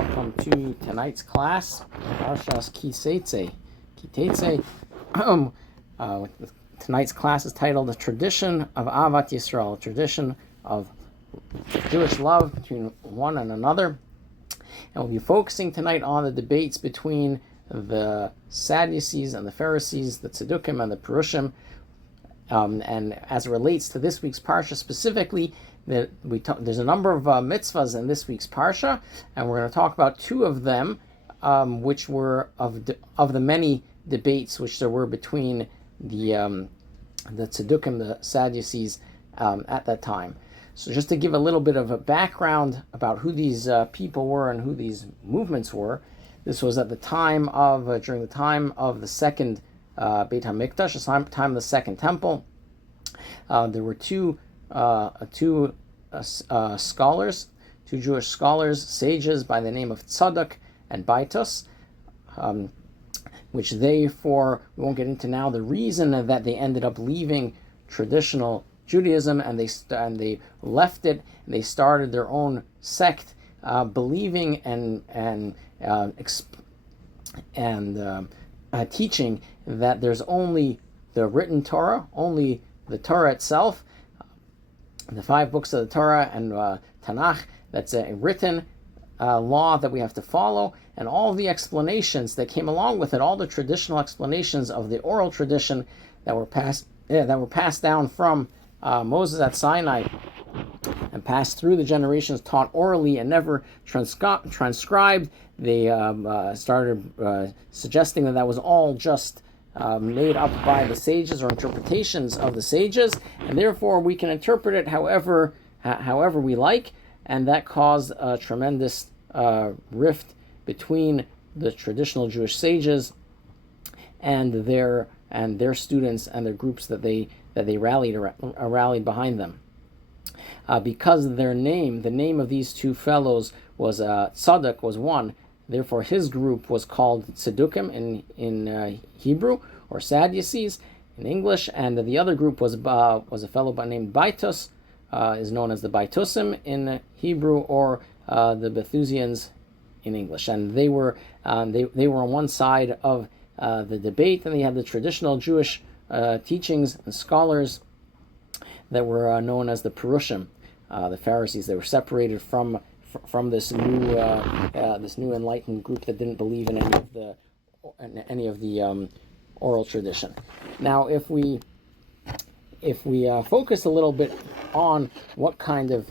welcome to tonight's class, Parshas Seitzei. Teitzei. Tonight's class is titled "The Tradition of Ahavas Yisroel," tradition of Jewish love between one and another. And we'll be focusing tonight on the debates between the Sadducees and the Pharisees, the Tzedukim and the Perushim. And as it relates to this week's Parsha specifically, there's a number of mitzvahs in this week's Parsha, and we're going to talk about two of them, which were of the many debates which there were between the Tzedukim, the Sadducees, at that time. So just to give a little bit of a background about who these people were and who these movements were, this was at the time of, during the time of the second Beit HaMikdash, the time of the second temple. There were two scholars, two Jewish scholars, sages by the name of Tzadok and Baitos, which we won't get into now, the reason that they ended up leaving traditional Judaism and they left it and they started their own sect, believing and teaching that there's only the written Torah, only the Torah itself, the 5 books of the Torah and Tanakh, that's a written law that we have to follow, and all the explanations that came along with it, all the traditional explanations of the oral tradition that were passed down from Moses at Sinai and passed through the generations, taught orally and never transcribed. They started suggesting that was all just made up by the sages or interpretations of the sages, and therefore we can interpret it however we like, and that caused a tremendous rift between the traditional Jewish sages and their students and their groups that they rallied behind them. Because of their name, the name of these two fellows was Tzadok was one. Therefore, his group was called Tzedukim in Hebrew, or Sadducees in English, and the other group was a fellow named Baitos, is known as the Baitosim in Hebrew, or the Bethusians in English. And they were on one side of the debate, and they had the traditional Jewish teachings and scholars that were known as the Perushim, the Pharisees. They were separated from this new enlightened group that didn't believe in any of the oral tradition. Now, if we focus a little bit on what kind of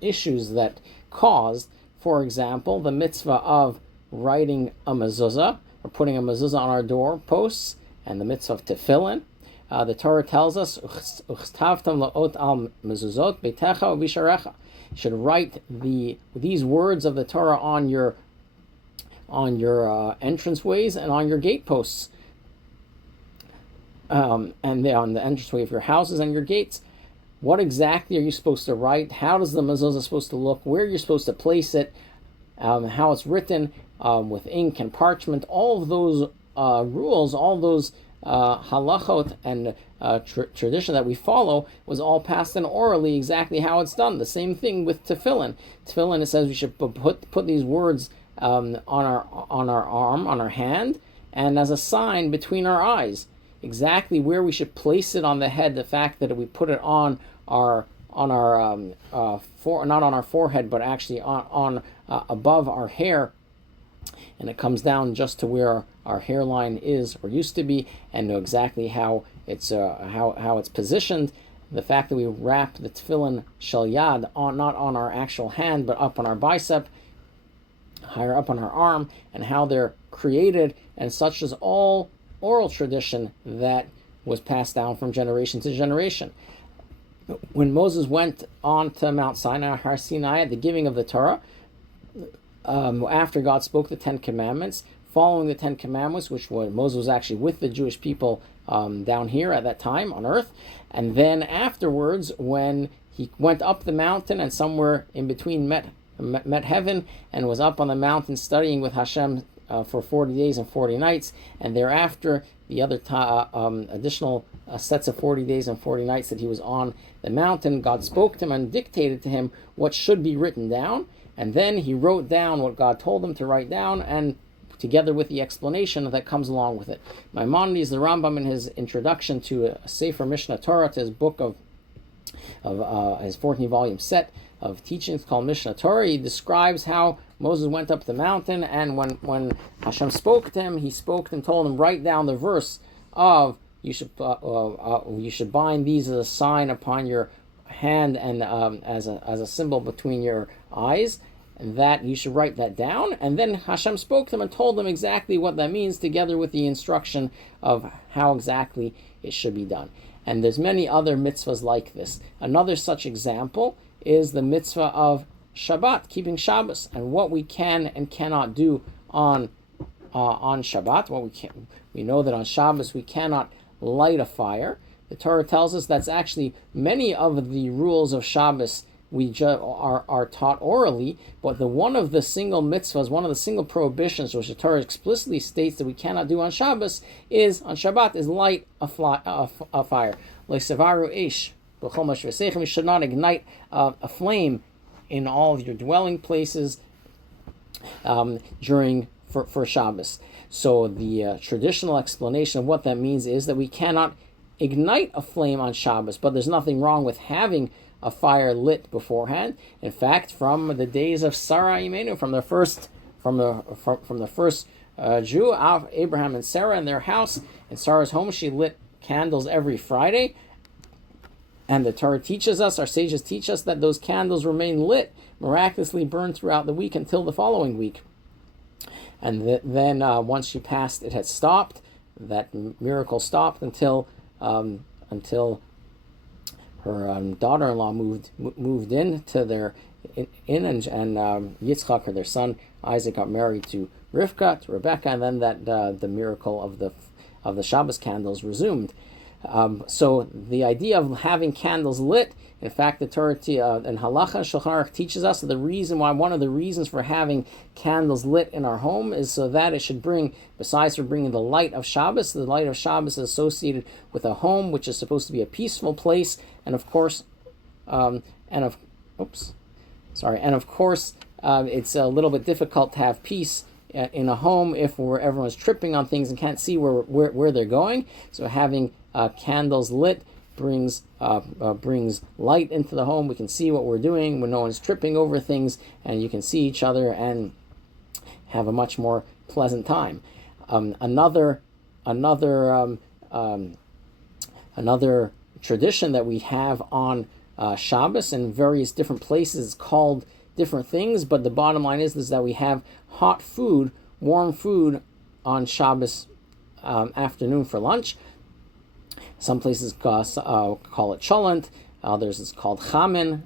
issues that caused, for example, the mitzvah of writing a mezuzah or putting a mezuzah on our door posts, and the mitzvah of tefillin. The Torah tells us, "Uchtavtam la'ot al mezuzot beitecha u'bisharecha." You should write these words of the Torah on your entranceways and on your gateposts, and on the entranceway of your houses and your gates. What exactly are you supposed to write? How does the mezuzah supposed to look? Where you're supposed to place it? How it's written with ink and parchment? All of those rules, all those halachot and tradition that we follow was all passed in orally, exactly how it's done. The same thing with tefillin. Tefillin, it says we should put these words on our arm, on our hand, and as a sign between our eyes. Exactly where we should place it on the head. The fact that we put it on our not on our forehead, but actually on above our hair, and it comes down just to where our hairline is or used to be, and know exactly how it's positioned. The fact that we wrap the tefillin shel yad not on our actual hand, but up on our bicep, higher up on our arm, and how they're created, and such as all oral tradition that was passed down from generation to generation. When Moses went on to Mount Sinai, Har Sinai, at the giving of the Torah, after God spoke the 10 Commandments, following the 10 Commandments, Moses was actually with the Jewish people down here at that time on earth, and then afterwards, when he went up the mountain and somewhere in between met heaven and was up on the mountain studying with Hashem for 40 days and 40 nights, and thereafter the other additional sets of 40 days and 40 nights that he was on the mountain, God spoke to him and dictated to him what should be written down, And then he wrote down what God told him to write down, and together with the explanation that comes along with it. Maimonides, the Rambam, in his introduction to a Sefer Mishnah Torah, to his book of his 14-volume set of teachings called Mishnah Torah, he describes how Moses went up the mountain, and when Hashem spoke to him, he spoke and told him, write down the verse of you should bind these as a sign upon your hand and as a symbol between your eyes, and that you should write that down. And then Hashem spoke to him and told him exactly what that means, together with the instruction of how exactly it should be done. And there's many other mitzvahs like this. Another such example is the mitzvah of Shabbat, keeping Shabbos, and what we can and cannot do on Shabbat. We know that on Shabbos we cannot light a fire. The Torah tells us that's actually many of the rules of Shabbos are taught orally, but one of the single mitzvahs, one of the single prohibitions which the Torah explicitly states that we cannot do on Shabbos is light a fire. We should not ignite a flame in all of your dwelling places for Shabbos. So the traditional explanation of what that means is that we cannot ignite a flame on Shabbos, but there's nothing wrong with having a fire lit beforehand. In fact, from the days of Sarah Imenu, from the first Jew, Abraham and Sarah, in their house, in Sarah's home, she lit candles every Friday. And the Torah teaches us, our sages teach us, that those candles remain lit, miraculously burned throughout the week until the following week. And then once she passed, it had stopped. That miracle stopped until her daughter-in-law moved in to and Yitzchak, or their son Isaac, got married to Rivka, to Rebecca, and then the miracle of the Shabbos candles resumed. So the idea of having candles lit, in fact, the Torah and Halacha and Shulchan Aruch teaches us that one of the reasons for having candles lit in our home is so that it should bring, besides for bringing the light of Shabbos, the light of Shabbos is associated with a home which is supposed to be a peaceful place, and of course, it's a little bit difficult to have peace in a home if everyone's tripping on things and can't see where they're going. So having candles lit brings light into the home. We can see what we're doing when no one's tripping over things, and you can see each other and have a much more pleasant time. Another tradition that we have on Shabbos in various different places is called different things, but the bottom line is that we have hot food, warm food on Shabbos afternoon for lunch. Some places call it cholent, others it's called chamin,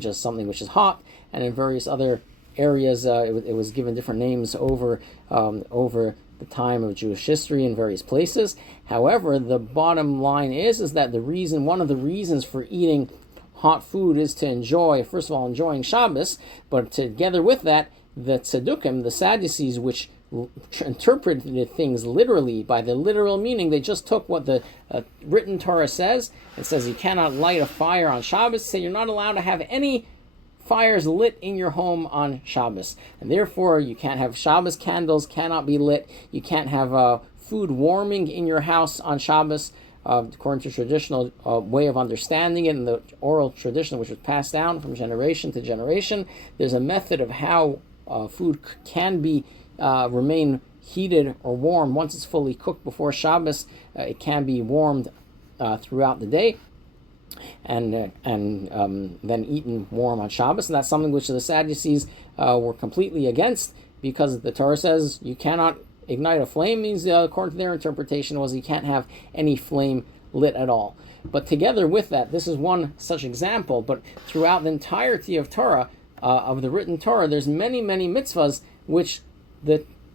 just something which is hot, and in various other areas it was given different names over the time of Jewish history in various places. However, the bottom line is that one of the reasons for eating hot food is to enjoy, first of all, enjoying Shabbos, but together with that, the Tzedukim, the Sadducees, which interpreted things literally, by the literal meaning, they just took what the written Torah says. It says you cannot light a fire on Shabbos, so you're not allowed to have any fires lit in your home on Shabbos, and therefore you can't have Shabbos candles, cannot be lit. You can't have food warming in your house on Shabbos, according to traditional way of understanding it, and the oral tradition which was passed down from generation to generation. There's a method of how food can be remain heated or warm once it's fully cooked before Shabbos. It can be warmed throughout the day, and then eaten warm on Shabbos, and that's something which the Sadducees were completely against, because the Torah says you cannot ignite a flame. Means according to their interpretation was you can't have any flame lit at all. But together with that, this is one such example, but throughout the entirety of Torah, of the written Torah, there's many mitzvahs which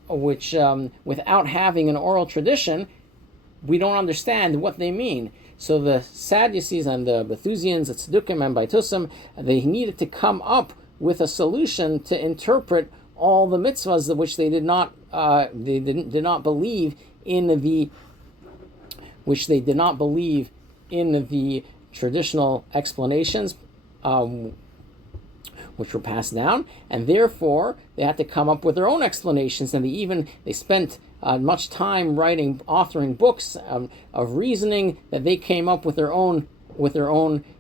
without having an oral tradition, we don't understand what they mean. So the Sadducees and the Bethusians, the Tzedukim and Baitusim, they needed to come up with a solution to interpret all the mitzvahs which they did not believe in traditional explanations, which were passed down, and therefore they had to come up with their own explanations, and they spent much time authoring books of reasoning that they came up with their own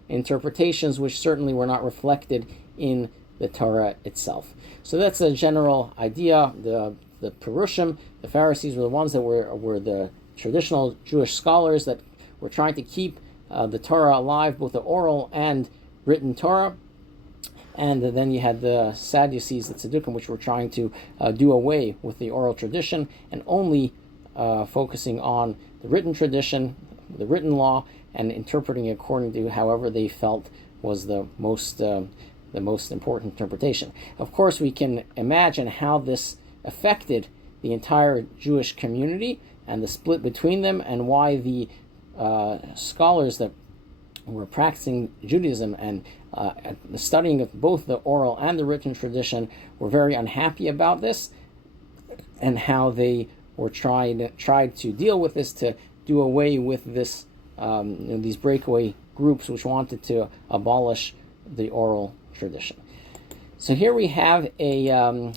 interpretations, which certainly were not reflected in the Torah itself. So that's a general idea. The Perushim, the Pharisees, were the ones that were the traditional Jewish scholars that were trying to keep the Torah alive, both the oral and written Torah. And then you had the Sadducees, the Tzaddukim, which were trying to do away with the oral tradition and only focusing on the written tradition, the written law, and interpreting it according to however they felt was the most important interpretation. Of course, we can imagine how this affected the entire Jewish community and the split between them, and why the scholars that were practicing Judaism and studying of both the oral and the written tradition were very unhappy about this, and how they were tried to deal with this, to do away with this these breakaway groups which wanted to abolish the oral tradition. So here we have we'll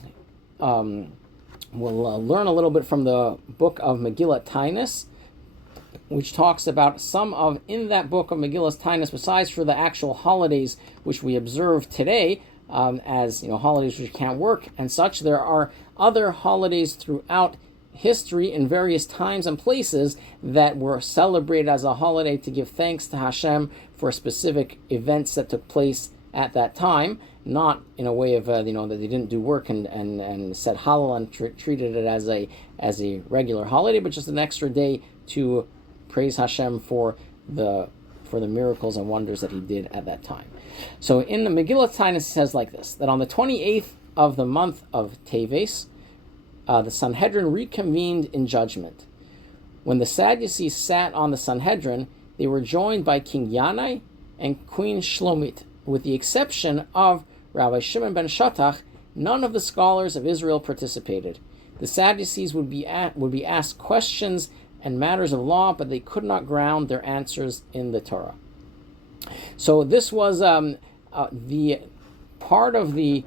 learn a little bit from the book of Megillat Tainus, which talks about in that book of Megillat Tainus, besides for the actual holidays which we observe today, as holidays which can't work and such, there are other holidays throughout history in various times and places that were celebrated as a holiday to give thanks to Hashem for specific events that took place at that time, not in a way of that they didn't do work and said Hallel and treated it as a regular holiday, but just an extra day to praise Hashem for the miracles and wonders that He did at that time. So in the Megillat Tainus, it says like this: that on the 28th of the month of Teves, the Sanhedrin reconvened in judgment. When the Sadducees sat on the Sanhedrin, they were joined by King Yanai and Queen Shlomit. With the exception of Rabbi Shimon ben Shattach, none of the scholars of Israel participated. The Sadducees would be asked questions and matters of law, but they could not ground their answers in the Torah. So this was the part of the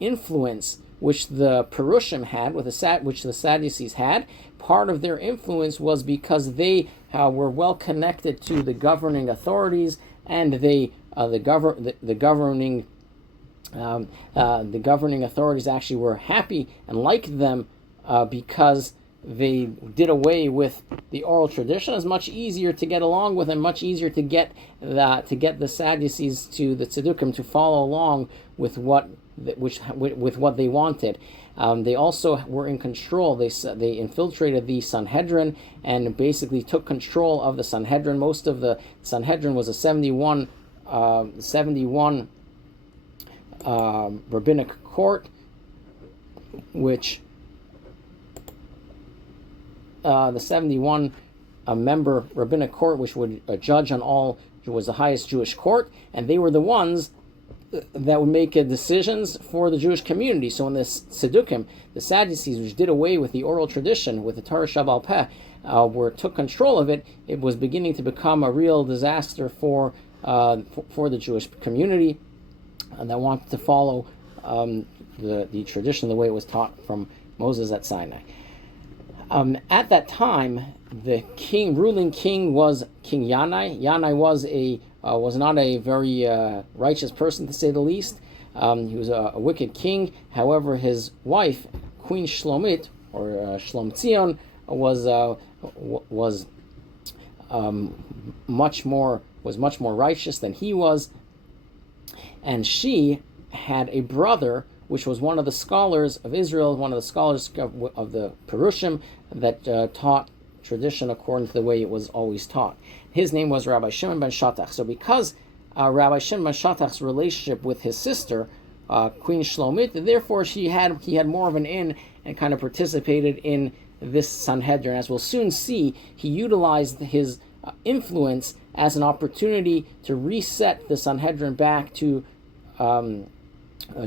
influence which the Perushim had, which the Sadducees had. Part of their influence was because they were well connected to the governing authorities, and the governing authorities actually were happy and liked them because they did away with the oral tradition. It's much easier to get along with, and much easier to get the Sadducees, to the Tzaddukim, to follow along with what they wanted. They also were in control. They infiltrated the Sanhedrin and basically took control of the Sanhedrin. Most of the Sanhedrin was a 71 rabbinic court, which the 71 member rabbinic court, which would judge on all, was the highest Jewish court, and they were the ones that would make decisions for the Jewish community. So in this Tzaddukim, the Sadducees, which did away with the oral tradition, with the Torah Shabbal Peh, took control of it, it was beginning to become a real disaster for the Jewish community, and that wanted to follow the tradition the way it was taught from Moses at Sinai. At that time, the ruling king was King Yanai. Yanai was not a very righteous person, to say the least. He was a wicked king. However, his wife, Queen Shlomit, or Shlom Tzion, was much more righteous than he was, and she had a brother, which was one of the scholars of Israel, one of the scholars of the Perushim that taught tradition according to the way it was always taught. His name was Rabbi Shimon ben Shattach. So because Rabbi Shimon ben Shattach's relationship with his sister, Queen Shlomit, therefore he had more of an in and kind of participated in this Sanhedrin. As we'll soon see, he utilized his influence as an opportunity to reset the Sanhedrin back to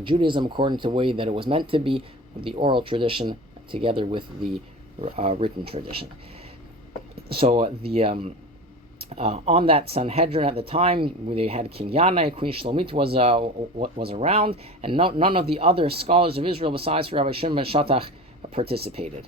Judaism according to the way that it was meant to be, with the oral tradition together with the written tradition. So on that Sanhedrin at the time, where they had King Yanai, Queen Shlomit was around, and none of the other scholars of Israel besides Rabbi Shimon ben Shattach participated.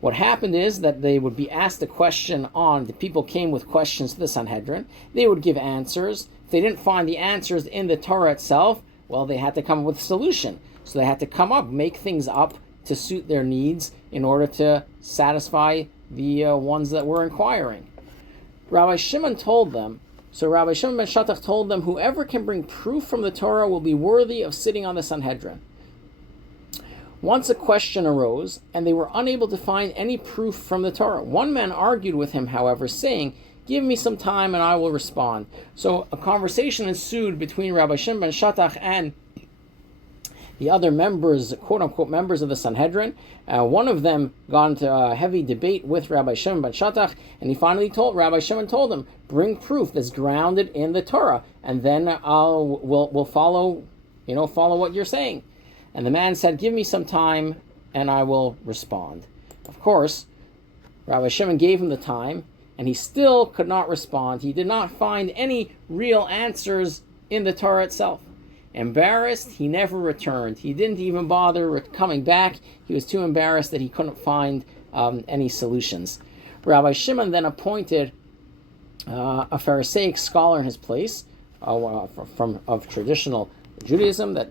What happened is that they would be asked a question the people came with questions to the Sanhedrin. They would give answers. If they didn't find the answers in the Torah itself, well, they had to come up with a solution. So they had to make things up to suit their needs in order to satisfy the ones that were inquiring. Rabbi Shimon ben Shattach told them, whoever can bring proof from the Torah will be worthy of sitting on the Sanhedrin. Once a question arose, and they were unable to find any proof from the Torah. One man argued with him, however, saying, "Give me some time and I will respond." So a conversation ensued between Rabbi Shimon ben Shattach and the other members, quote-unquote members of the Sanhedrin. One of them got into a heavy debate with Rabbi Shimon ben Shattach, and Rabbi Shimon told him, bring proof that's grounded in the Torah, and then we'll follow what you're saying. And the man said, give me some time, and I will respond. Of course, Rabbi Shimon gave him the time, and he still could not respond. He did not find any real answers in the Torah itself. Embarrassed, he never returned. He didn't even bother coming back. He was too embarrassed that he couldn't find any solutions. Rabbi Shimon then appointed a Pharisaic scholar in his place of traditional Judaism that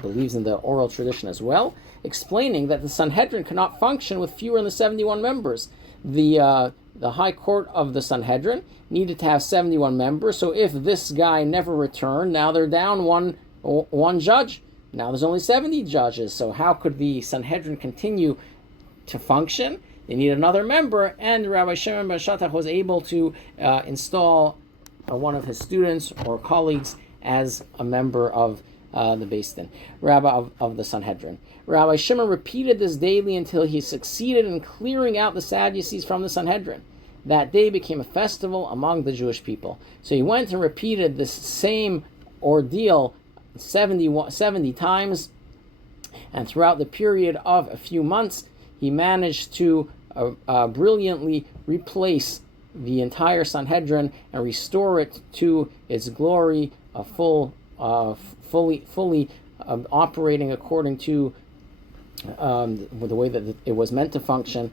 believes in the oral tradition as well, explaining that the Sanhedrin cannot function with fewer than 71 members. The High Court of the Sanhedrin needed to have 71 members, so if this guy never returned, now they're down one judge. Now there's only 70 judges, so how could the Sanhedrin continue to function? They need another member, and Rabbi Shimon ben Shattach was able to install one of his students or colleagues as a member of the Beis Din, Rabbi of the Sanhedrin. Rabbi Shimon repeated this daily until he succeeded in clearing out the Sadducees from the Sanhedrin. That day became a festival among the Jewish people. So he went and repeated this same ordeal 70 times, and throughout the period of a few months, he managed to brilliantly replace the entire Sanhedrin and restore it to its glory, fully operating according to the way that it was meant to function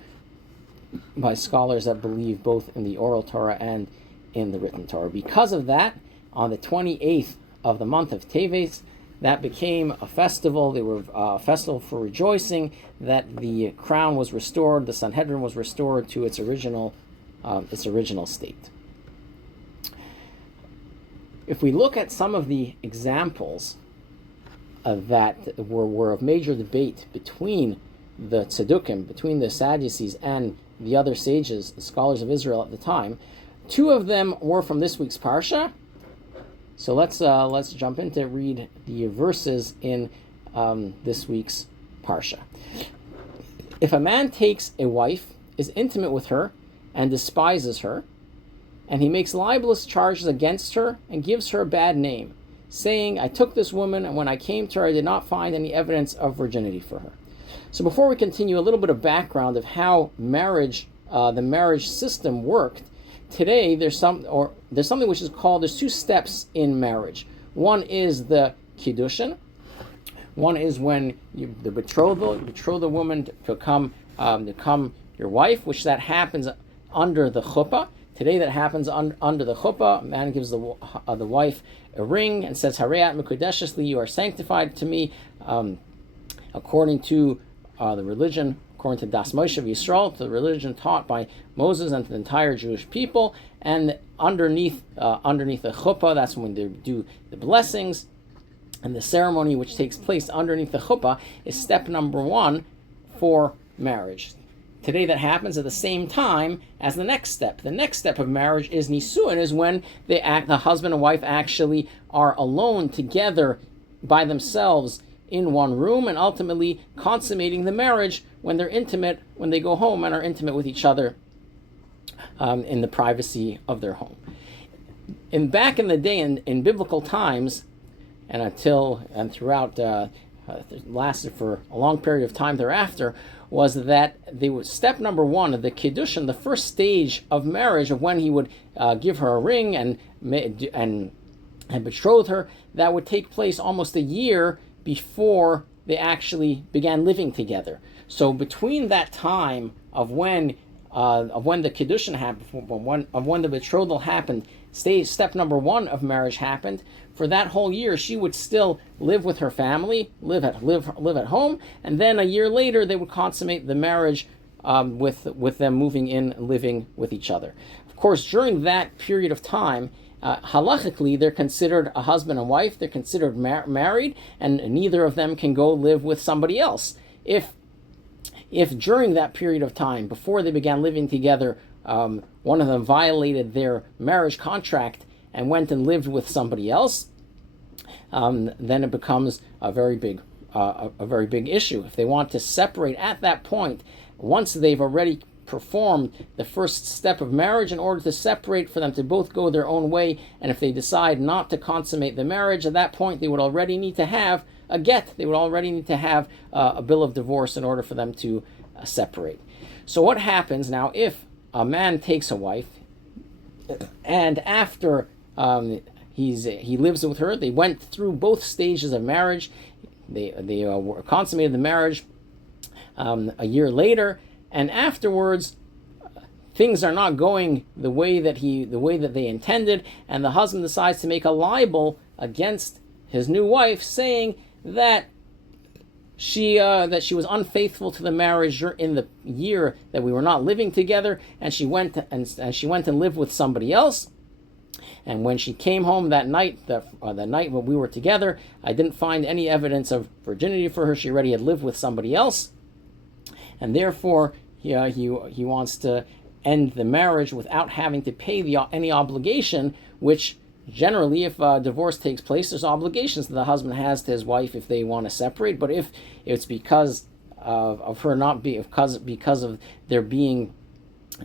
by scholars that believe both in the oral Torah and in the written Torah. Because of that, on the 28th of the month of Teves, that became a festival. They were a festival for rejoicing that the crown was restored, the Sanhedrin was restored to its original state. If we look at some of the examples that were of major debate between the Tzedukim, between the Sadducees and the other sages, the scholars of Israel at the time, two of them were from this week's Parsha. So let's jump in to read the verses in this week's Parsha. If a man takes a wife, is intimate with her, and despises her, and he makes libelous charges against her and gives her a bad name, saying, I took this woman, and when I came to her, I did not find any evidence of virginity for her. So before we continue, a little bit of background of how the marriage system worked. Today, there's something which is called, there's two steps in marriage. One is the kiddushin. One is when you betroth the woman to become your wife, which that happens under the chuppah. Today that happens under the chuppah. A man gives the wife a ring and says, Hareat mekudeshes li, you are sanctified to me, according to the religion, according to Das Moshe of Yisroel, to the religion taught by Moses and to the entire Jewish people. And underneath the chuppah, that's when they do the blessings. And the ceremony which takes place underneath the chuppah is step number one for marriage. Today that happens at the same time as the next step. The next step of marriage is nisuin, is when the husband and wife actually are alone together by themselves in one room, and ultimately consummating the marriage when they're intimate, when they go home and are intimate with each other in the privacy of their home. Back in the day, in biblical times, and throughout lasted for a long period of time thereafter, was that step number one of the kiddushin, the first stage of marriage, of when he would give her a ring and betroth her, that would take place almost a year before they actually began living together. So between that time of when the kiddushin happened, of when the betrothal happened, step number one of marriage happened. For that whole year, she would still live with her family, live at home, and then a year later they would consummate the marriage with them moving in and living with each other. Of course, during that period of time, halachically, they're considered a husband and wife. They're considered married, and neither of them can go live with somebody else. If during that period of time, before they began living together, one of them violated their marriage contract and went and lived with somebody else, then it becomes a very big issue. If they want to separate at that point, once they've already performed the first step of marriage, in order to separate, for them to both go their own way, and if they decide not to consummate the marriage, at that point they would already need to have a get. They would already need to have a bill of divorce in order for them to separate. So what happens now if a man takes a wife, and after he lives with her, they went through both stages of marriage, they consummated the marriage a year later, and afterwards things are not going the way that they intended, and the husband decides to make a libel against his new wife, saying that she was unfaithful to the marriage in the year that we were not living together, and she went and lived with somebody else. And when she came home that night, the night when we were together, I didn't find any evidence of virginity for her. She already had lived with somebody else, and therefore he wants to end the marriage without having to pay any obligation, which generally, if divorce takes place, there's obligations that the husband has to his wife if they want to separate. But if it's because of her not being, because of their being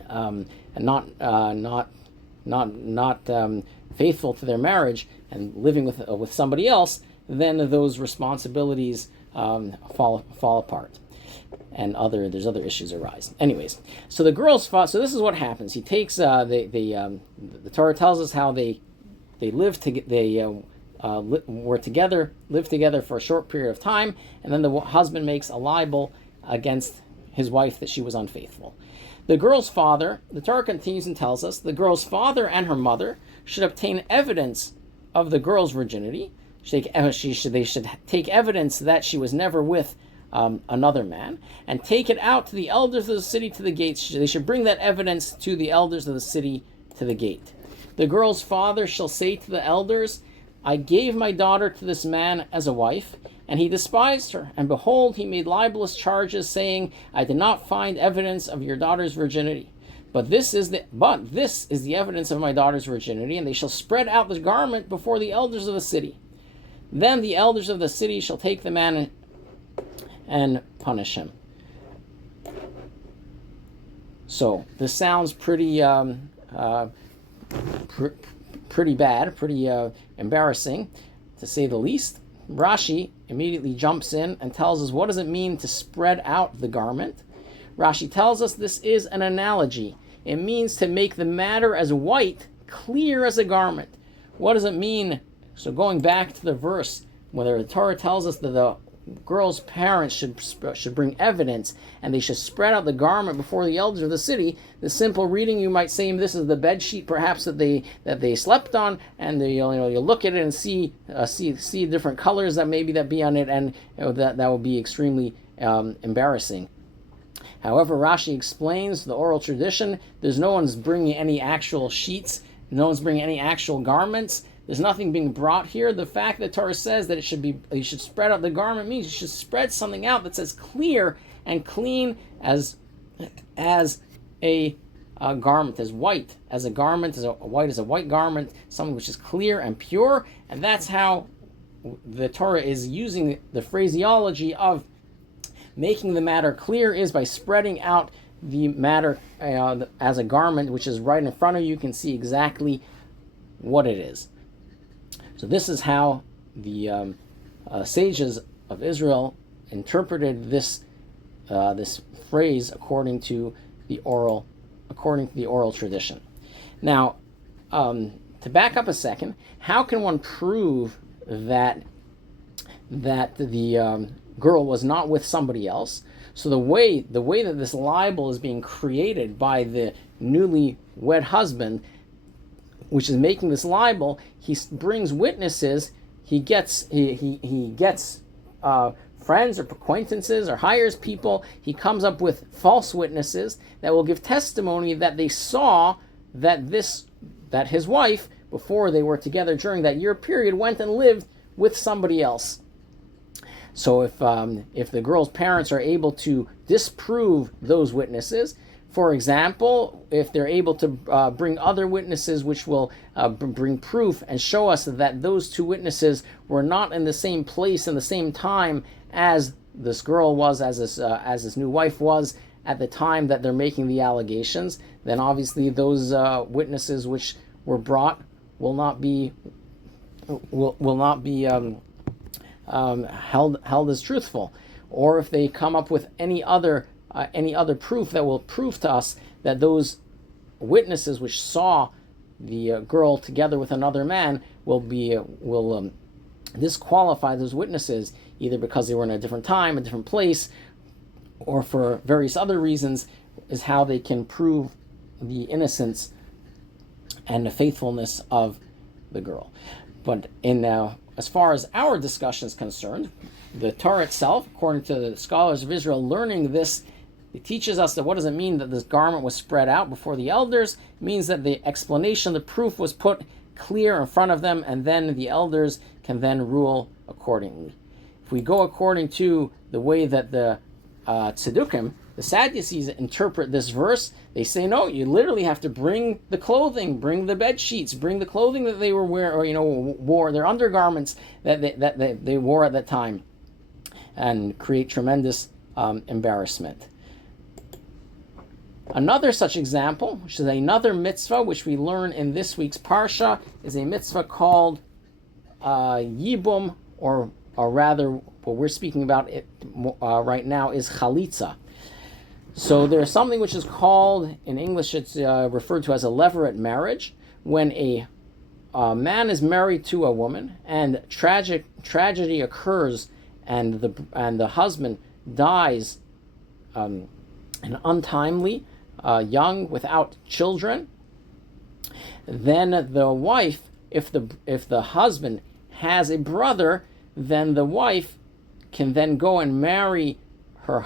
not faithful to their marriage and living with somebody else, then those responsibilities fall apart, and there's other issues arise. Anyways, so the girl's father. So this is what happens. He takes the Torah tells us how they lived together for a short period of time, and then the husband makes a libel against his wife that she was unfaithful. The girl's father, the Torah continues and tells us, the girl's father and her mother should obtain evidence of the girl's virginity. They should take evidence that she was never with another man, and take it out to the elders of the city to the gates. They should bring that evidence to the elders of the city to the gate. The girl's father shall say to the elders, I gave my daughter to this man as a wife, and he despised her. And behold, he made libelous charges, saying, I did not find evidence of your daughter's virginity. But this is the evidence of my daughter's virginity, and they shall spread out the garment before the elders of the city. Then the elders of the city shall take the man and punish him. So this sounds pretty bad, pretty embarrassing, to say the least. Rashi immediately jumps in and tells us, what does it mean to spread out the garment? Rashi tells us this is an analogy. It means to make the matter as white, clear as a garment. What does it mean? So going back to the verse, whether the Torah tells us that the girl's parents should bring evidence, and they should spread out the garment before the elders of the city. The simple reading, you might say, this is the bed sheet perhaps that they slept on, and you'll look at it and see different colors that be on it, and that will be extremely embarrassing. However, Rashi explains the oral tradition. There's no one's bringing any actual sheets. No one's bringing any actual garments. There's nothing being brought here. The fact that Torah says that you should spread out the garment means you should spread something out that's as clear and clean as a garment, as white as a garment, as a white garment, something which is clear and pure. And that's how the Torah is using the phraseology of making the matter clear, is by spreading out the matter as a garment, which is right in front of you. You can see exactly what it is. So this is how the sages of Israel interpreted this this phrase according to the oral tradition. Now, to back up a second, how can one prove that the girl was not with somebody else? So the way that this libel is being created by the newly wed husband, which is making this libel, he brings witnesses. He gets friends or acquaintances or hires people. He comes up with false witnesses that will give testimony that they saw that his wife, before they were together during that year period, went and lived with somebody else. So if the girl's parents are able to disprove those witnesses, for example, if they're able to bring other witnesses which will bring proof and show us that those two witnesses were not in the same place in the same time as this girl was, as his new wife was at the time that they're making the allegations, then obviously those witnesses which were brought will not be held as truthful. Or if they come up with any other proof that will prove to us that those witnesses which saw the girl together with another man will disqualify those witnesses, either because they were in a different time, a different place, or for various other reasons, is how they can prove the innocence and the faithfulness of the girl. But as far as our discussion is concerned, the Torah itself, according to the scholars of Israel, learning this, it teaches us that what does it mean that this garment was spread out before the elders? It means that the explanation, the proof was put clear in front of them, and then the elders can then rule accordingly. If we go according to the way that the Tzedukim, the Sadducees, interpret this verse, they say, no, you literally have to bring the clothing, bring the bed sheets, bring the clothing that they were wearing, or wore, their undergarments that they wore at that time, and create tremendous embarrassment. Another such example, which is another mitzvah which we learn in this week's parsha, is a mitzvah called yibum, or rather, what we're speaking about right now is chalitza. So there's something which is called, in English it's referred to as a levirate marriage, when a man is married to a woman and tragedy occurs and the husband dies untimely, young, without children. Then the wife, if the husband has a brother, then the wife can then go and marry her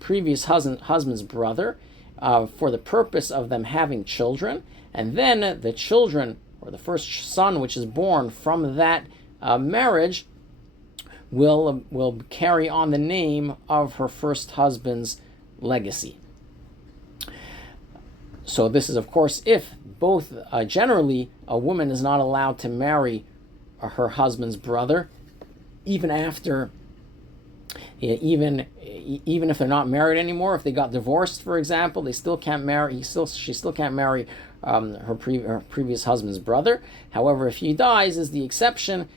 previous husband's brother for the purpose of them having children, and then the children, or the first son which is born from that marriage, will carry on the name of her first husband's legacy. So this is, of course, if both generally a woman is not allowed to marry her husband's brother, even if they're not married anymore. If they got divorced, for example, they still can't marry. She still can't marry her previous husband's brother. However, if he dies, is the exception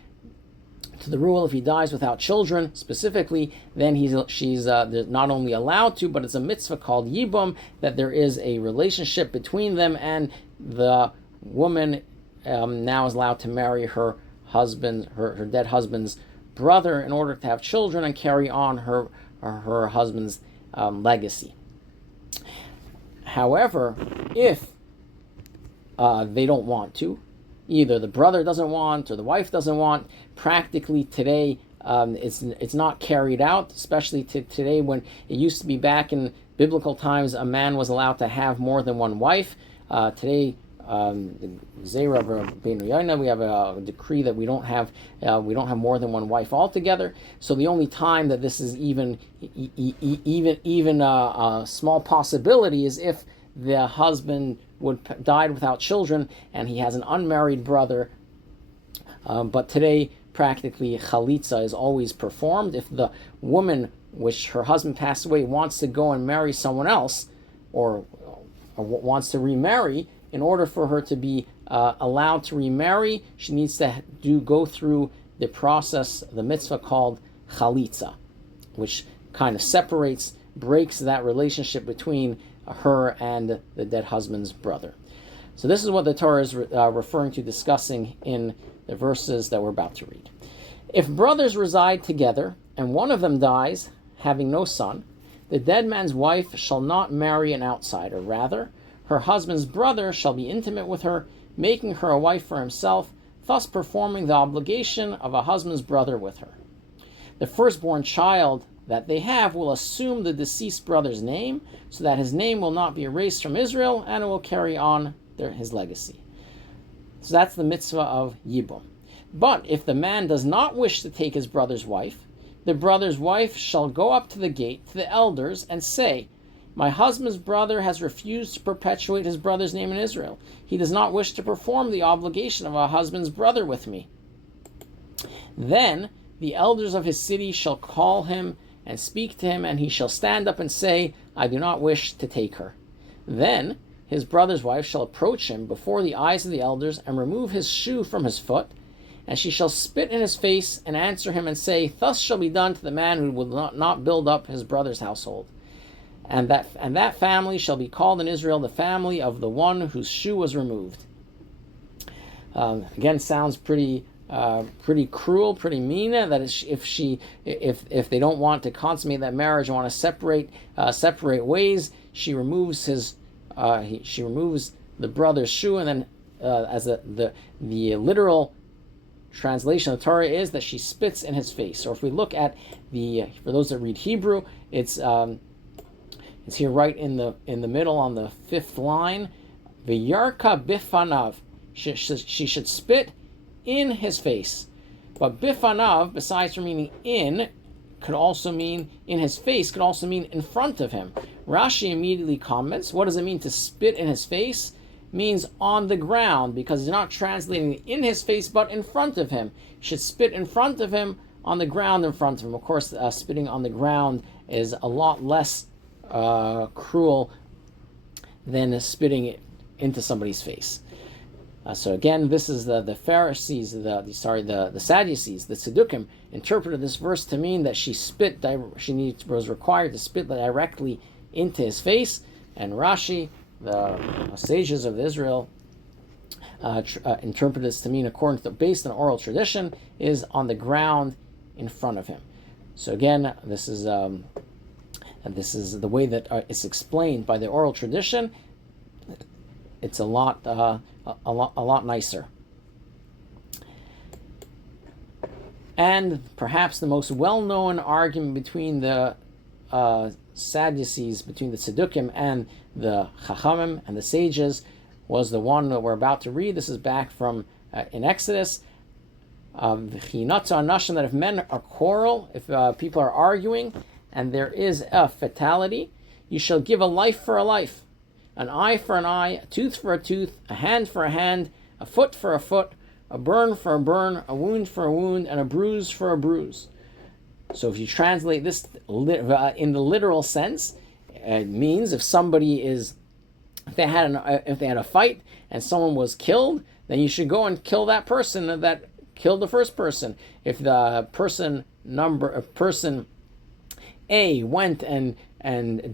to the rule. If he dies without children, specifically, then she's not only allowed to, but it's a mitzvah called yibum, that there is a relationship between them, and the woman now is allowed to marry her dead husband's brother in order to have children and carry on her husband's legacy. However, if they don't want to, either the brother doesn't want or the wife doesn't want, practically today it's not carried out, especially today, when it used to be back in biblical times a man was allowed to have more than one wife. Today, we have a decree that we don't have more than one wife altogether. So the only time that this is even a small possibility is if the husband died without children and he has an unmarried brother. But today, practically, chalitza is always performed. If the woman, which her husband passed away, wants to go and marry someone else, or wants to remarry, in order for her to be allowed to remarry, she needs to go through the process, the mitzvah called chalitza, which kind of breaks that relationship between her and the dead husband's brother. So this is what the Torah is referring to, discussing in the verses that we're about to read. If brothers reside together, and one of them dies, having no son, the dead man's wife shall not marry an outsider. Rather, her husband's brother shall be intimate with her, making her a wife for himself, thus performing the obligation of a husband's brother with her. The firstborn child that they have will assume the deceased brother's name, so that his name will not be erased from Israel, and it will carry on his legacy. So that's the mitzvah of Yibum. But if the man does not wish to take his brother's wife, the brother's wife shall go up to the gate to the elders and say, my husband's brother has refused to perpetuate his brother's name in Israel. He does not wish to perform the obligation of a husband's brother with me. Then the elders of his city shall call him and speak to him, and he shall stand up and say, I do not wish to take her. Then his brother's wife shall approach him before the eyes of the elders and remove his shoe from his foot, and she shall spit in his face and answer him and say, thus shall be done to the man who will not build up his brother's household. And that family shall be called in Israel the family of the one whose shoe was removed. Again, sounds pretty cruel, pretty mean. That is, if they don't want to consummate that marriage and want to separate ways, she removes she removes the brother's shoe, and then as the literal translation of the Torah is that she spits in his face. Or if we look at for those that read Hebrew, it's here right in the middle on the 5th line. V'yarka bifanav. She should spit in his face. But bifanav, besides from meaning in, could also mean in his face, could also mean in front of him. Rashi immediately comments, what does it mean to spit in his face? It means on the ground, because he's not translating in his face, but in front of him. He should spit in front of him, on the ground in front of him. Of course, spitting on the ground is a lot less cruel than spitting into somebody's face. So again, this is the Pharisees, the Sadducees, the Tzaddukim interpreted this verse to mean that she was required to spit directly into his face, and Rashi, the sages of Israel, interpret this to mean, according to based on oral tradition, is on the ground in front of him. So again, this is the way that it's explained by the oral tradition. It's a lot nicer. And perhaps the most well-known argument between the Sadducees, between the Tzaddukim and the Chachamim and the sages, was the one that we're about to read. This is back from in Exodus. That if men are quarrel, if people are arguing, and there is a fatality, you shall give a life for a life, an eye for an eye, a tooth for a tooth, a hand for a hand, a foot for a foot, a burn for a burn, a wound for a wound, and a bruise for a bruise. So if you translate this in the literal sense, it means if they had a fight and someone was killed, then you should go and kill that person that killed the first person. If the person A went and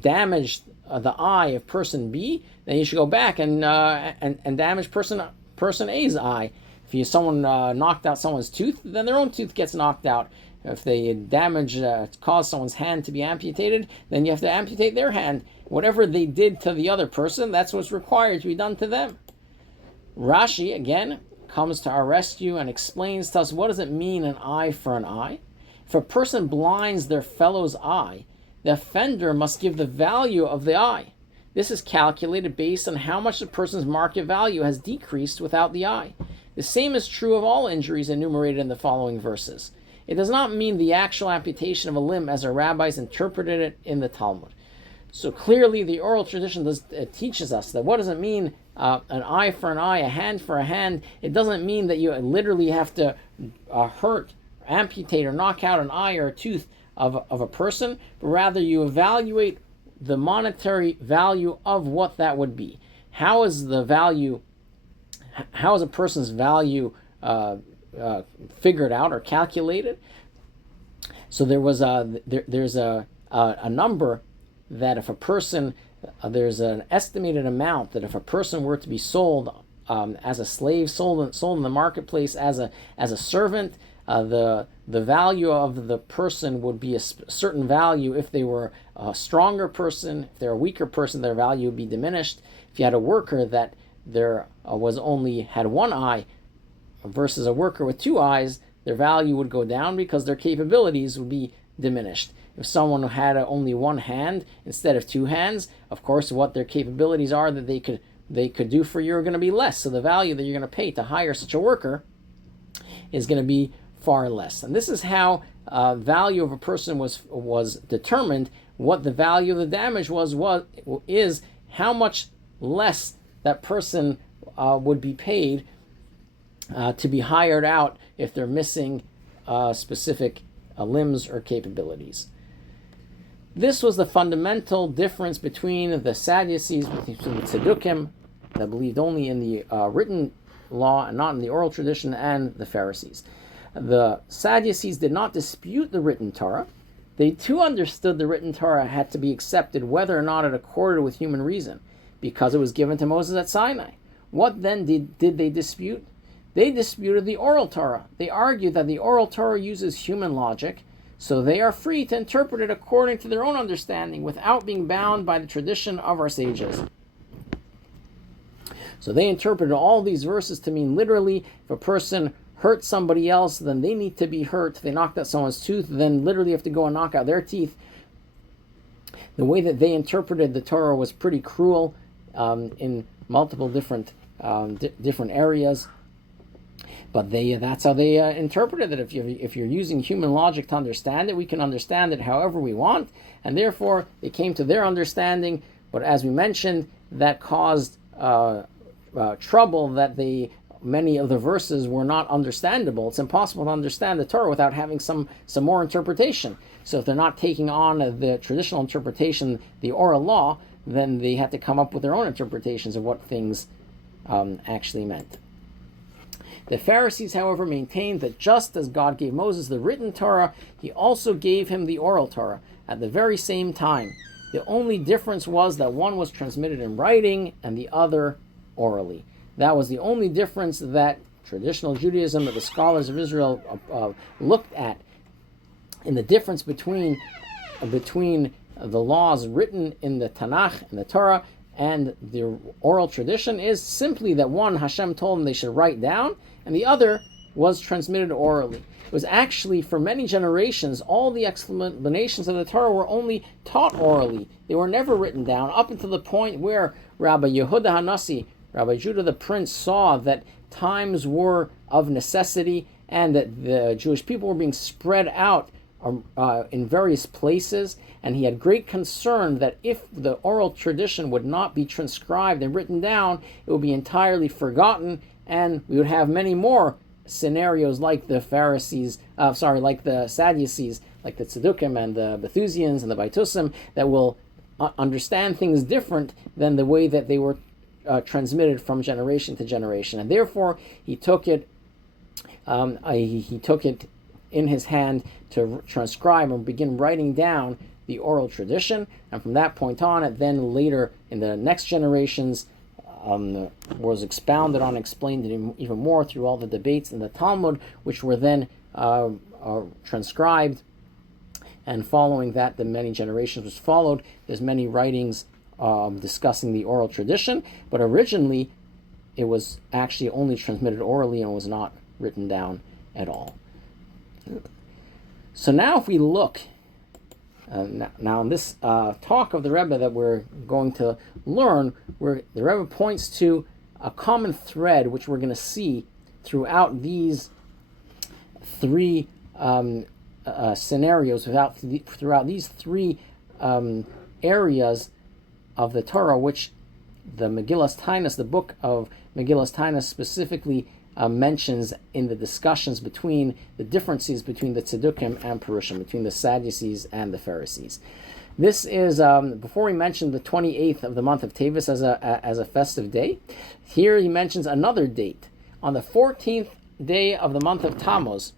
damaged the eye of person B, then you should go back and damage person A's eye. If someone knocked out someone's tooth, then their own tooth gets knocked out. If they cause someone's hand to be amputated, then you have to amputate their hand. Whatever they did to the other person, that's what's required to be done to them. Rashi, again, comes to our rescue and explains to us, what does it mean an eye for an eye? If a person blinds their fellow's eye, the offender must give the value of the eye. This is calculated based on how much the person's market value has decreased without the eye. The same is true of all injuries enumerated in the following verses. It does not mean the actual amputation of a limb as our rabbis interpreted it in the Talmud. So clearly the oral tradition teaches us that what does it mean an eye for an eye, a hand for a hand? It doesn't mean that you literally have to hurt, amputate, or knock out an eye or a tooth of a person, but rather you evaluate the monetary value of what that would be. How is a person's value figured out or calculated? So there's a number that if a person, there's an estimated amount that if a person were to be sold as a slave, sold in the marketplace as a servant, the value of the person would be a certain value. If they were a stronger person, if they're a weaker person, their value would be diminished. If you had a worker that there was only had one eye versus a worker with two eyes, their value would go down because their capabilities would be diminished. If someone had only one hand instead of two hands, of course, what their capabilities are that they could do for you are going to be less. So the value that you're going to pay to hire such a worker is going to be far less. And this is how value of a person was determined. What the value of the damage is how much less that person would be paid to be hired out if they're missing specific limbs or capabilities. This was the fundamental difference between the Sadducees, between the Tzedukim, that believed only in the written law and not in the oral tradition, and the Pharisees. The Sadducees did not dispute the written Torah. They too understood the written Torah had to be accepted whether or not it accorded with human reason, because it was given to Moses at Sinai. What then did they dispute? They disputed the oral Torah. They argued that the oral Torah uses human logic, so they are free to interpret it according to their own understanding without being bound by the tradition of our sages. So they interpreted all these verses to mean literally, if a person hurt somebody else, then they need to be hurt. If they knocked out someone's tooth, then literally have to go and knock out their teeth. The way that they interpreted the Torah was pretty cruel in multiple different areas. But that's how they interpreted it. If you're using human logic to understand it, we can understand it however we want, and therefore they came to their understanding. But as we mentioned, that caused trouble. That many of the verses were not understandable. It's impossible to understand the Torah without having some more interpretation. So if they're not taking on the traditional interpretation, the oral law, then they had to come up with their own interpretations of what things actually meant. The Pharisees, however, maintained that just as God gave Moses the written Torah, he also gave him the oral Torah at the very same time. The only difference was that one was transmitted in writing and the other orally. That was the only difference that traditional Judaism, that the scholars of Israel looked at in the difference between the laws written in the Tanakh and the Torah and the oral tradition is simply that one, Hashem told them they should write down, and the other was transmitted orally. It was actually, for many generations, all the explanations of the Torah were only taught orally. They were never written down, up until the point where Rabbi Yehuda HaNasi, Rabbi Judah the Prince, saw that times were of necessity and that the Jewish people were being spread out in various places, and he had great concern that if the oral tradition would not be transcribed and written down, it would be entirely forgotten, and we would have many more scenarios like the like the Sadducees, like the Tzedukim and the Bethusians and the Baitusim, that will understand things different than the way that they were transmitted from generation to generation. And therefore, he took it in his hand to transcribe and begin writing down the oral tradition, and from that point on, it then later in the next generations was expounded on, explained even more through all the debates in the Talmud, which were then transcribed, and following that, the many generations was followed. There's many writings discussing the oral tradition, but originally it was actually only transmitted orally and was not written down at all. So now if we look, now in this talk of the Rebbe that we're going to learn, where the Rebbe points to a common thread which we're going to see throughout these three scenarios, throughout these three areas of the Torah, which the Megillas Tainis, the book of Megillas Tainis specifically mentions in the discussions between the differences between the Tzedukim and Perushim, between the Sadducees and the Pharisees. This is, before we mentioned the 28th of the month of Tevis as a festive day, here he mentions another date. On the 14th day of the month of Tammuz,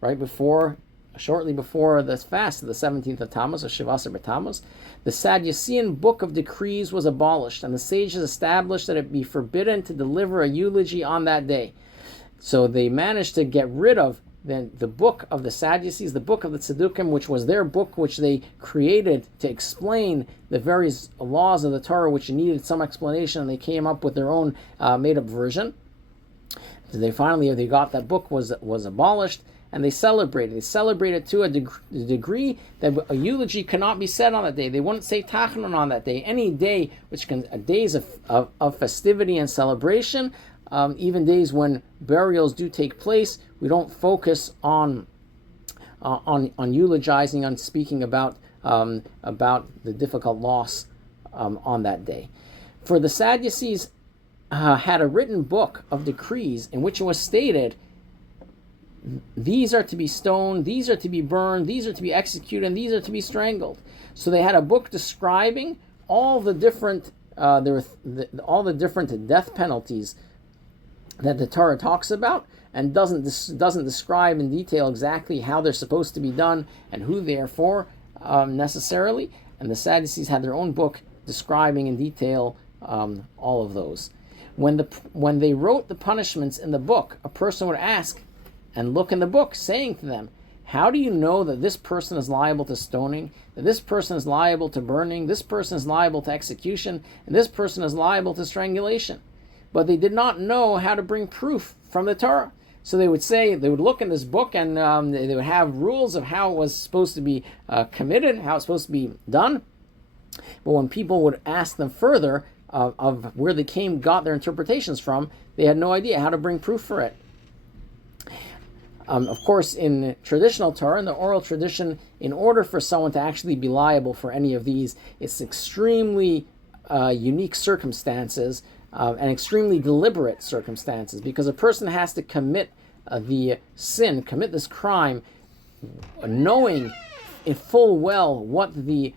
right before shortly before the fast of the 17th of Tammuz, of Shivasar B'Tammuz, the Sadducean book of decrees was abolished, and the sages established that it be forbidden to deliver a eulogy on that day. So they managed to get rid of the book of the Sadducees, the book of the Tzedukim, which was their book, which they created to explain the various laws of the Torah, which needed some explanation, and they came up with their own made-up version. So they got that book was abolished, and they celebrated. They celebrated to a degree that a eulogy cannot be said on that day. They wouldn't say Tachanun on that day. Any day, which can days of festivity and celebration, even days when burials do take place, we don't focus on eulogizing, on speaking about the difficult loss on that day. For the Sadducees had a written book of decrees in which it was stated, these are to be stoned, these are to be burned, these are to be executed, and these are to be strangled. So they had a book describing all the different all the different death penalties that the Torah talks about, and doesn't describe in detail exactly how they're supposed to be done and who they are for necessarily. And the Sadducees had their own book describing in detail all of those. When they wrote the punishments in the book, a person would ask and look in the book, saying to them, how do you know that this person is liable to stoning, that this person is liable to burning, this person is liable to execution, and this person is liable to strangulation? But they did not know how to bring proof from the Torah. So they would look in this book, and they would have rules of how it was supposed to be committed, how it's supposed to be done. But when people would ask them further of where they got their interpretations from, they had no idea how to bring proof for it. Of course, in traditional Torah, in the oral tradition, in order for someone to actually be liable for any of these, it's extremely unique circumstances and extremely deliberate circumstances, because a person has to commit the sin, commit this crime, knowing in full well what the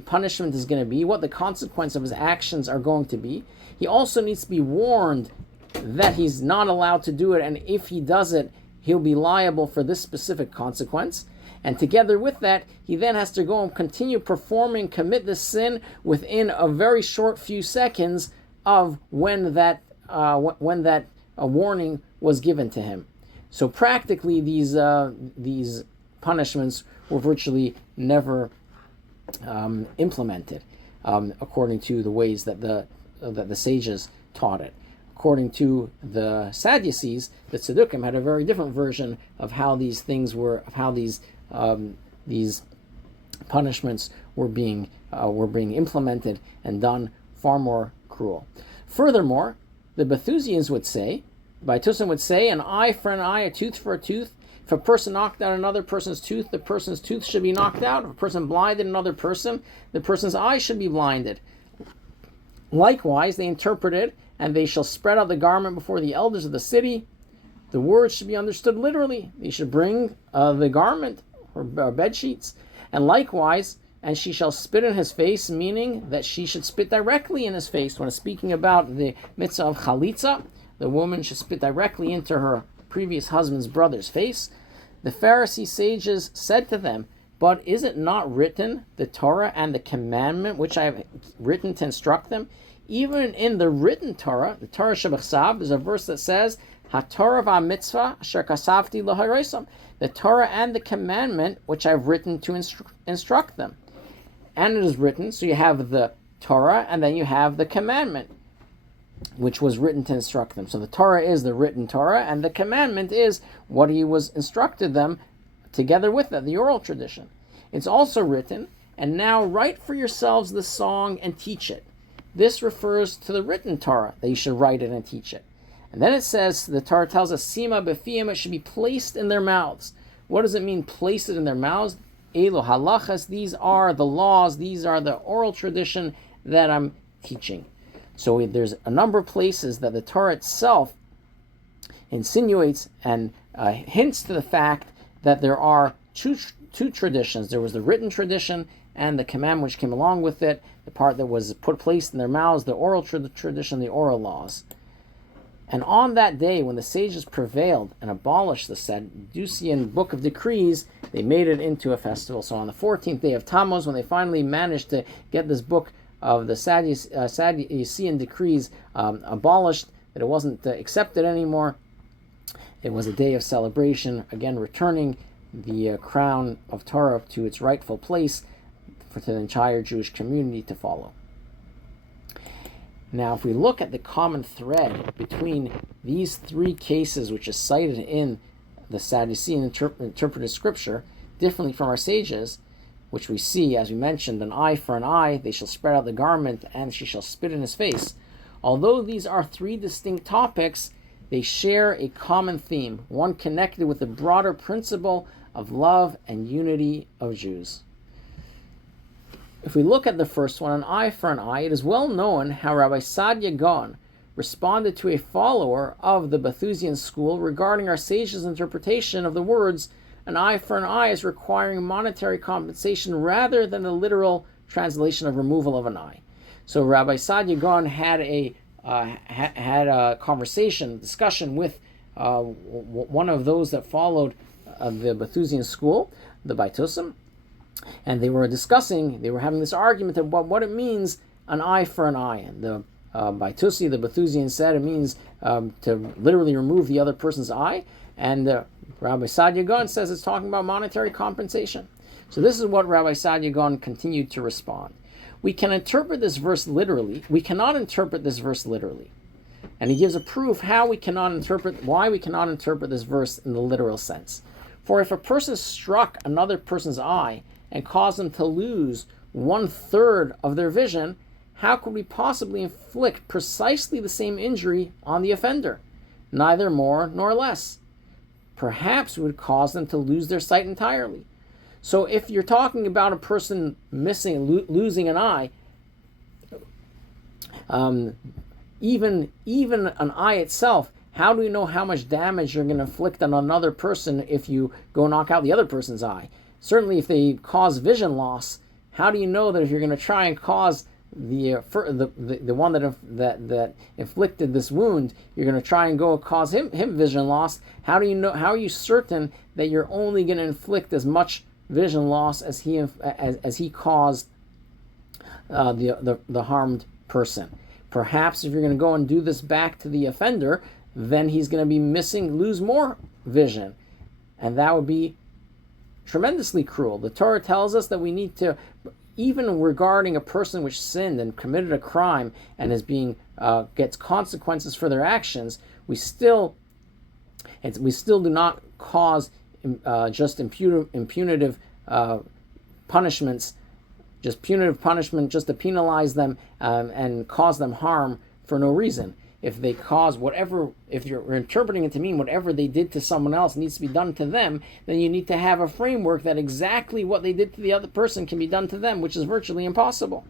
punishment is going to be, what the consequence of his actions are going to be. He also needs to be warned that he's not allowed to do it, and if he does it, he'll be liable for this specific consequence. And together with that, he then has to go and continue commit this sin within a very short few seconds of when that warning was given to him. So practically, these punishments were virtually never implemented according to the ways that the sages taught it. According to the Sadducees, the Tzedukim had a very different version of how these things were, of how these punishments were being implemented and done far more cruel. Furthermore, the Bethusians would say, Baitusim would say, an eye for an eye, a tooth for a tooth. If a person knocked out another person's tooth, the person's tooth should be knocked out. If a person blinded another person, the person's eye should be blinded. Likewise, they interpreted, and they shall spread out the garment before the elders of the city. The words should be understood literally. They should bring the garment or bed sheets. And likewise, and she shall spit in his face, meaning that she should spit directly in his face. When speaking about the mitzvah of chalitza, the woman should spit directly into her previous husband's brother's face. The Pharisee sages said to them, but is it not written, the Torah and the commandment which I have written to instruct them? Even in the written Torah, the Torah Shebachsav, there's a verse that says, HaTorah v'amitzvah asher kasavti l'hareisam, the Torah and the commandment which I've written to instruct them. And it is written, so you have the Torah and then you have the commandment, which was written to instruct them. So the Torah is the written Torah, and the commandment is what he was instructed them together with it, the oral tradition. It's also written, and now write for yourselves the song and teach it. This refers to the written Torah, that you should write it and teach it. And then it says, the Torah tells us, Sima b'fiyim, it should be placed in their mouths. What does it mean, place it in their mouths? Elo halachas, these are the laws, these are the oral tradition that I'm teaching. So there's a number of places that the Torah itself insinuates and hints to the fact that there are two traditions. There was the written tradition and the commandment which came along with it, the part that was placed in their mouths, the oral tradition, the oral laws. And on that day, when the sages prevailed and abolished the Sadducean book of decrees, they made it into a festival. So on the 14th day of Tammuz, when they finally managed to get this book of the Sadducean decrees abolished, that it wasn't accepted anymore, it was a day of celebration, again returning the crown of Torah to its rightful place for the entire Jewish community to follow. Now, if we look at the common thread between these three cases, which is cited in the Sadducean interpreted scripture, differently from our sages, which we see, as we mentioned, an eye for an eye, they shall spread out the garment, and she shall spit in his face. Although these are three distinct topics, they share a common theme, one connected with the broader principle of love and unity of Jews. If we look at the first one, an eye for an eye, it is well known how Rabbi Saadia Gaon responded to a follower of the Bethusian school regarding our sages' interpretation of the words, an eye for an eye, as requiring monetary compensation rather than the literal translation of removal of an eye. So Rabbi Saadia Gaon had a discussion with one of those that followed the Bethusian school, the Baitusim, and they were having this argument about what it means, an eye for an eye. And the Baitusi, the Bethusian, said it means to literally remove the other person's eye, and Rabbi Saadia Gaon says it's talking about monetary compensation. So this is what Rabbi Saadia Gaon continued to respond. We cannot interpret this verse literally. And he gives a proof why we cannot interpret this verse in the literal sense. For if a person struck another person's eye and caused them to lose 1/3 of their vision, how could we possibly inflict precisely the same injury on the offender? Neither more nor less. Perhaps we would cause them to lose their sight entirely. So if you're talking about a person losing an eye, even an eye itself, how do you know how much damage you're going to inflict on another person if you go knock out the other person's eye? Certainly, if they cause vision loss, how do you know that if you're going to try and cause the one that inflicted this wound, you're going to try and go cause him vision loss? How do you know? How are you certain that you're only going to inflict as much vision loss as he caused the harmed person? Perhaps if you're going to go and do this back to the offender, then he's going to lose more vision, and that would be tremendously cruel. The Torah tells us that we need to, even regarding a person which sinned and committed a crime and gets consequences for their actions, we still do not cause just punitive punishments, just to penalize them and cause them harm for no reason. If they cause if you're interpreting it to mean whatever they did to someone else needs to be done to them, then you need to have a framework that exactly what they did to the other person can be done to them, which is virtually impossible.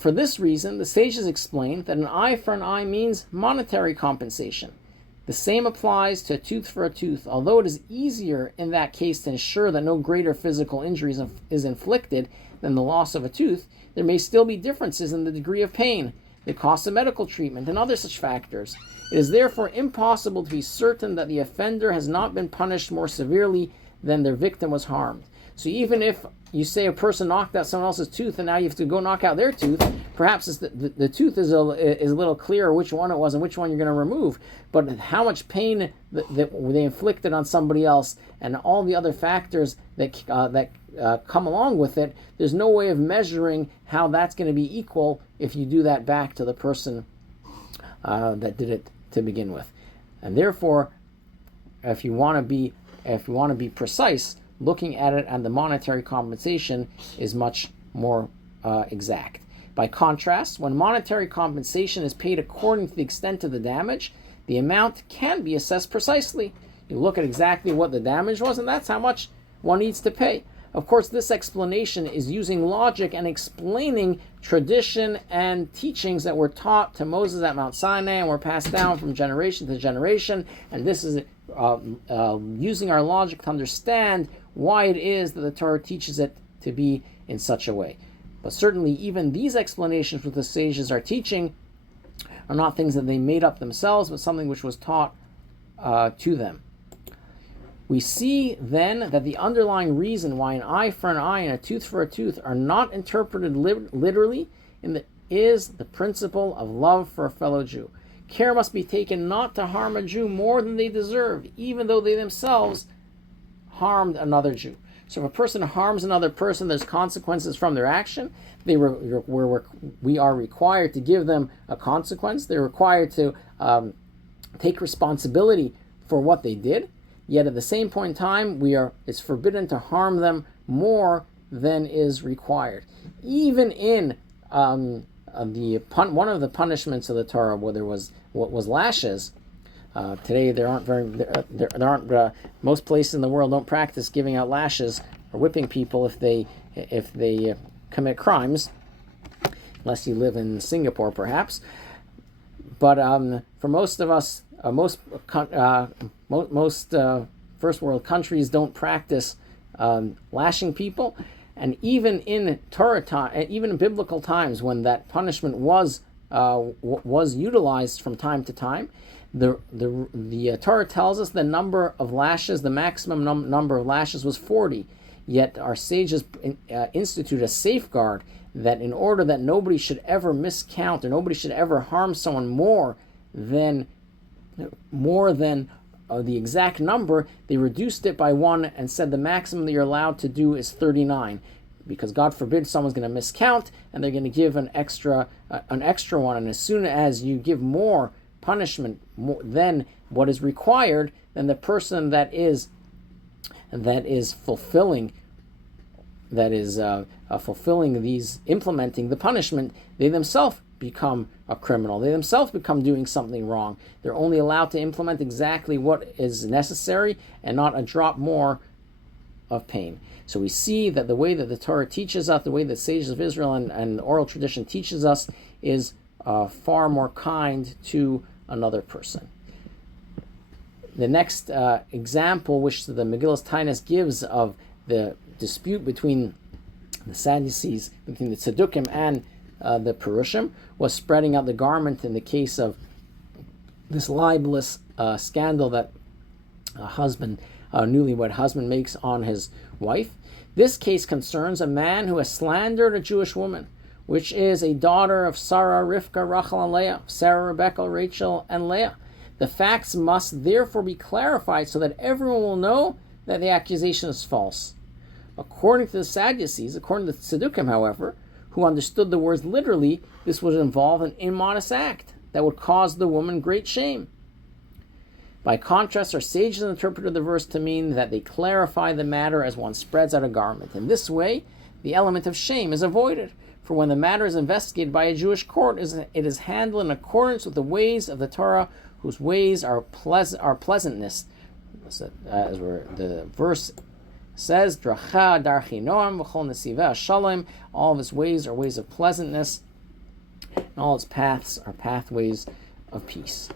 For this reason, the sages explained that an eye for an eye means monetary compensation. The same applies to a tooth for a tooth. Although it is easier in that case to ensure that no greater physical injury is inflicted than the loss of a tooth, there may still be differences in the degree of pain, the cost of medical treatment, and other such factors. It is therefore impossible to be certain that the offender has not been punished more severely than their victim was harmed. So even if you say a person knocked out someone else's tooth and now you have to go knock out their tooth, perhaps the tooth is a little clearer which one it was and which one you're going to remove. But how much pain that they inflicted on somebody else and all the other factors that come along with it, there's no way of measuring how that's going to be equal if you do that back to the person that did it to begin with. And therefore, if you want to be precise, looking at it and the monetary compensation is much more exact. By contrast, when monetary compensation is paid according to the extent of the damage, the amount can be assessed precisely. You look at exactly what the damage was, and that's how much one needs to pay. Of course, this explanation is using logic and explaining tradition and teachings that were taught to Moses at Mount Sinai and were passed down from generation to generation. And this is using our logic to understand why it is that the Torah teaches it to be in such a way. But certainly even these explanations which the sages are teaching are not things that they made up themselves, but something which was taught to them. We see then that the underlying reason why an eye for an eye and a tooth for a tooth are not interpreted literally is the principle of love for a fellow Jew. Care must be taken not to harm a Jew more than they deserve, even though they themselves harmed another Jew. So if a person harms another person, there's consequences from their action. We are required to give them a consequence. They're required to take responsibility for what they did. Yet at the same point in time, it's forbidden to harm them more than is required. Even in one of the punishments of the Torah, where there was what was lashes. Today there aren't most places in the world don't practice giving out lashes or whipping people if they commit crimes, unless you live in Singapore perhaps. But for most of us, most first world countries don't practice lashing people, and even in Torah time, even in biblical times, when that punishment was utilized from time to time, the Torah tells us the number of lashes, the maximum number of lashes was 40. Yet our sages institute a safeguard that in order that nobody should ever miscount or nobody should ever harm someone more than the exact number, they reduced it by 1 and said the maximum that you're allowed to do is 39, because God forbid someone's going to miscount and they're going to give an extra one. And as soon as you give more punishment than what is required, then the person that is fulfilling implementing the punishment, they themselves become a criminal. They themselves become doing something wrong. They're only allowed to implement exactly what is necessary and not a drop more of pain. So we see that the way that the Torah teaches us, the way that sages of Israel and oral tradition teaches us, is far more kind to another person. The next example which the Megillas Tainis gives of the dispute between the Sadducees, between the Tzedukim and the Perushim, was spreading out the garment in the case of this libelous scandal that a newlywed husband makes on his wife. This case concerns a man who has slandered a Jewish woman, which is a daughter of Sarah, Rivka, Rachel, and Leah, Sarah, Rebecca, Rachel, and Leah. The facts must therefore be clarified so that everyone will know that the accusation is false. According to the Sadducees, according to the Tzedukim, however, who understood the words literally, this would involve an immodest act that would cause the woman great shame. By contrast, our sages interpreted the verse to mean that they clarify the matter as one spreads out a garment. In this way, the element of shame is avoided, for when the matter is investigated by a Jewish court, it is handled in accordance with the ways of the Torah, whose ways are pleasantness. As the verse says, Dracha darchi noam v'chol nesiveh shalom. All of its ways are ways of pleasantness, and all its paths are pathways of peace.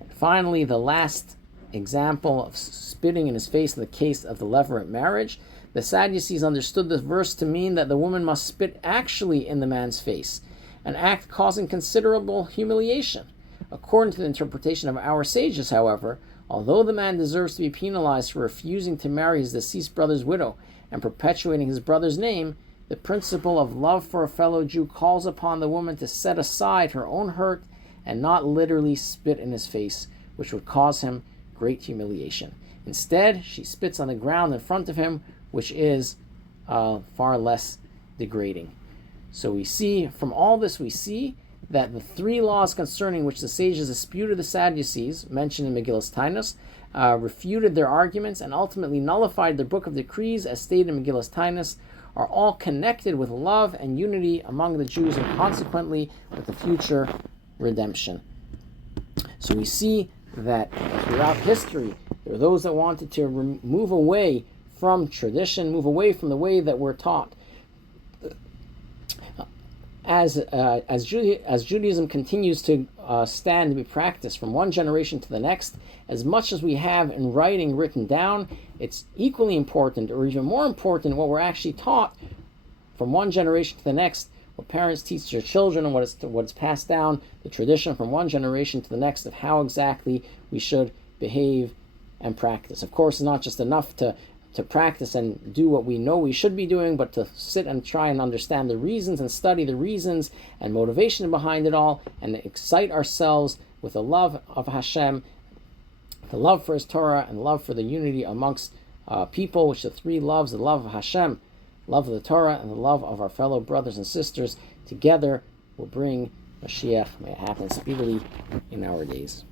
And finally, the last example of spitting in his face in the case of the levirate marriage. The Sadducees understood this verse to mean that the woman must spit actually in the man's face, an act causing considerable humiliation. According to the interpretation of our sages, however, although the man deserves to be penalized for refusing to marry his deceased brother's widow and perpetuating his brother's name, the principle of love for a fellow Jew calls upon the woman to set aside her own hurt and not literally spit in his face, which would cause him great humiliation. Instead, she spits on the ground in front of him, which is far less degrading. So we see, from all this, that the 3 laws concerning which the sages disputed the Sadducees, mentioned in Megillas Tainos, refuted their arguments and ultimately nullified their book of decrees, as stated in Megillas Tainos, are all connected with love and unity among the Jews, and consequently with the future redemption. So we see that throughout history, there were those that wanted to move away from tradition, move away from the way that we're taught. As Judaism continues to stand to be practiced from one generation to the next, as much as we have in writing written down, it's equally important, or even more important, what we're actually taught from one generation to the next, what parents teach their children, and what's passed down, the tradition from one generation to the next of how exactly we should behave and practice. Of course, it's not just enough to practice and do what we know we should be doing, but to sit and try and understand the reasons and study the reasons and motivation behind it all, and excite ourselves with the love of Hashem, the love for His Torah, and love for the unity amongst people, which are the three loves: the love of Hashem, love of the Torah, and the love of our fellow brothers and sisters. Together will bring Mashiach. May it happen speedily in our days.